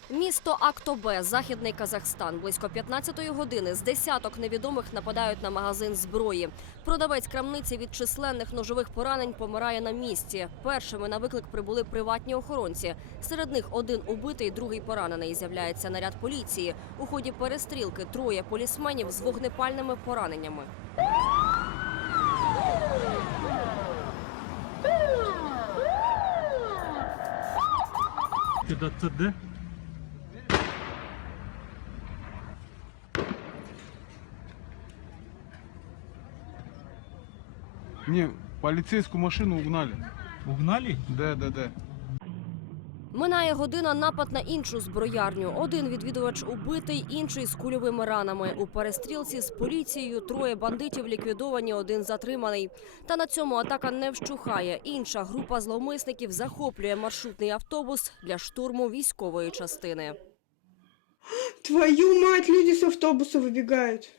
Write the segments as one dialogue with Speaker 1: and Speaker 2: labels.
Speaker 1: Місто Актобе, Західний Казахстан. Близько 15-ї години з десяток невідомих нападають на магазин зброї. Продавець крамниці від численних ножових поранень помирає на місці. Першими на виклик прибули приватні охоронці. Серед них один убитий, другий поранений. З'являється наряд поліції. У ході перестрілки троє полісменів з вогнепальними пораненнями.
Speaker 2: Це де?
Speaker 3: Не, полицейскую машину угнали.
Speaker 2: Угнали?
Speaker 3: Да.
Speaker 1: Минає година, напад на іншу зброярню. Один відвідувач убитий, інший з кульовими ранами. У перестрілці з поліцією троє бандитів ліквідовані, один затриманий. Та на цьому атака не вщухає. Інша група зловмисників захоплює маршрутний автобус для штурму військової частини.
Speaker 4: Твою мать, люди с автобуса выбегают.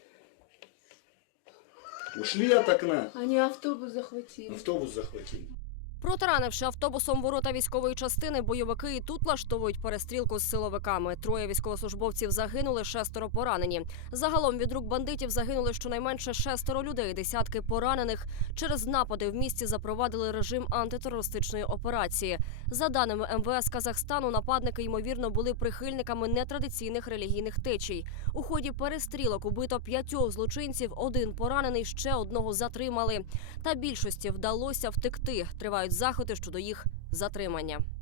Speaker 5: Ушли от окна.
Speaker 4: Они автобус захватили.
Speaker 5: Автобус захватили.
Speaker 1: Протаранивши автобусом ворота військової частини, бойовики і тут влаштовують перестрілку з силовиками. Троє військовослужбовців загинули, 6 поранені. Загалом від рук бандитів загинули щонайменше 6 людей, десятки поранених. Через напади в місті запровадили режим антитерористичної операції. За даними МВС Казахстану, нападники, ймовірно, були прихильниками нетрадиційних релігійних течій. У ході перестрілок убито 5 злочинців, один поранений, ще одного затримали. Та більшості вдалося втекти. Тривають заходи щодо їх затримання.